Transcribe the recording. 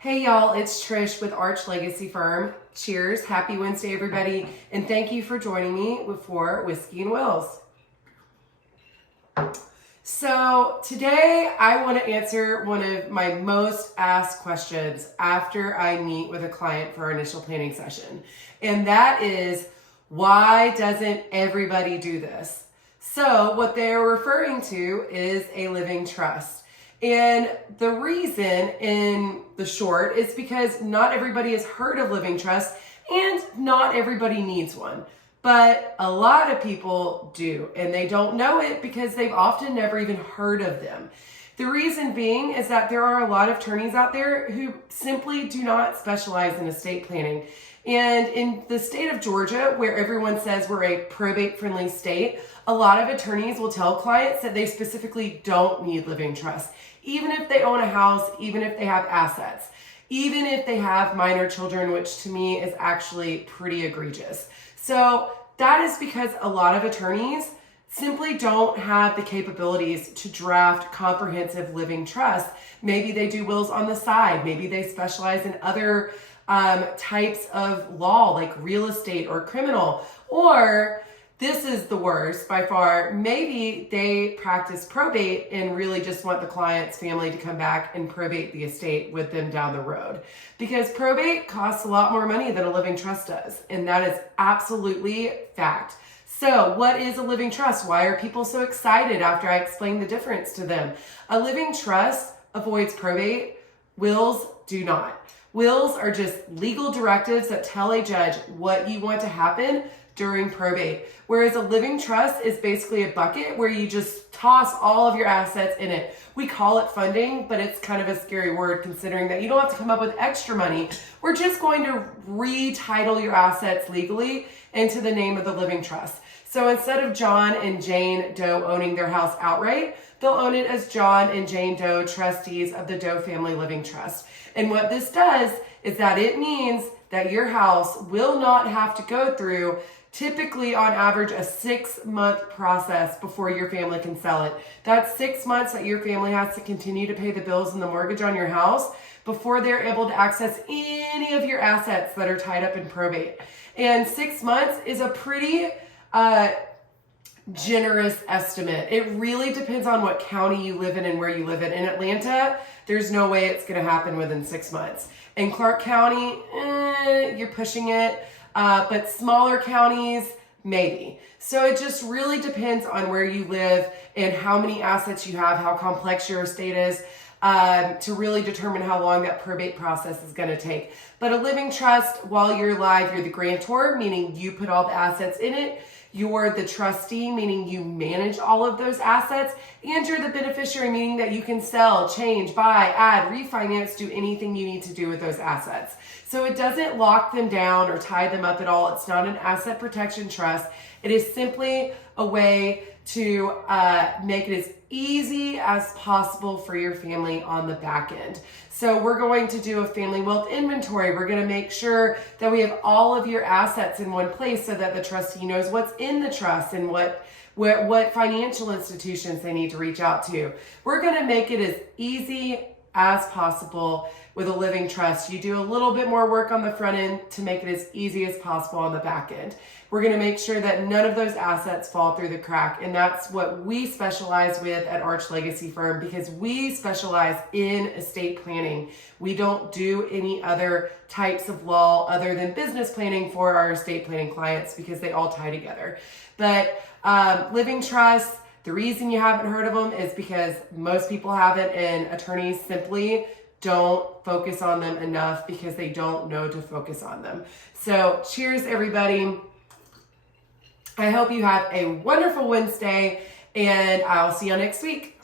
Hey y'all, it's Trish with Arch Legacy Firm. Cheers, happy Wednesday everybody, and thank you for joining me for Whiskey and Wills. So today I want to answer one of my most asked questions after I meet with a client for our initial planning session. And that is, why doesn't everybody do this? So what they're referring to is a living trust. And the reason in the short is because not everybody has heard of living trust and not everybody needs one. But a lot of people do, and they don't know it because they've often never even heard of them. The reason being is that there are a lot of attorneys out there who simply do not specialize in estate planning. And in the state of Georgia, where everyone says we're a probate-friendly state, a lot of attorneys will tell clients that they specifically don't need living trust, even if they own a house, even if they have assets, even if they have minor children, which to me is actually pretty egregious. So that is because a lot of attorneys simply don't have the capabilities to draft comprehensive living trust. Maybe they do wills on the side. Maybe they specialize in other types of law, like real estate or criminal. Or this is the worst by far. Maybe they practice probate and really just want the client's family to come back and probate the estate with them down the road. Because probate costs a lot more money than a living trust does. And that is absolutely fact. So what is a living trust? Why are people so excited after I explain the difference to them? A living trust avoids probate. Wills do not. Wills are just legal directives that tell a judge what you want to happen during probate. Whereas a living trust is basically a bucket where you just toss all of your assets in it. We call it funding, but it's kind of a scary word considering that you don't have to come up with extra money. We're just going to retitle your assets legally into the name of the living trust. So instead of John and Jane Doe owning their house outright, they'll own it as John and Jane Doe, trustees of the Doe Family Living Trust. And what this does is that it means that your house will not have to go through typically on average a 6-month process before your family can sell it. That's 6 months that your family has to continue to pay the bills and the mortgage on your house before they're able to access any of your assets that are tied up in probate. And 6 months is a pretty generous estimate. It really depends on what county you live in and where you live in. In Atlanta, there's no way it's going to happen within 6 months. In Clark County, you're pushing it. But smaller counties, maybe. So it just really depends on where you live and how many assets you have, how complex your estate is, to really determine how long that probate process is going to take. But a living trust, while you're alive, you're the grantor, meaning you put all the assets in it. You're the trustee, meaning you manage all of those assets, and you're the beneficiary, meaning that you can sell, change, buy, add, refinance, do anything you need to do with those assets. So it doesn't lock them down or tie them up at all. It's not an asset protection trust. It is simply a way to make it as easy as possible for your family on the back end. So we're going to do a family wealth inventory. We're going to make sure that we have all of your assets in one place so that the trustee knows what's in the trust and what financial institutions they need to reach out to. We're going to make it as easy as possible with a living trust. You do a little bit more work on the front end to make it as easy as possible on the back end. We're going to make sure that none of those assets fall through the crack. And that's what we specialize with at Arch Legacy Firm, because we specialize in estate planning. We don't do any other types of law other than business planning for our estate planning clients because they all tie together. But living trusts, the reason you haven't heard of them is because most people haven't, and attorneys simply don't focus on them enough because they don't know to focus on them. So cheers, everybody. I hope you have a wonderful Wednesday, and I'll see you next week.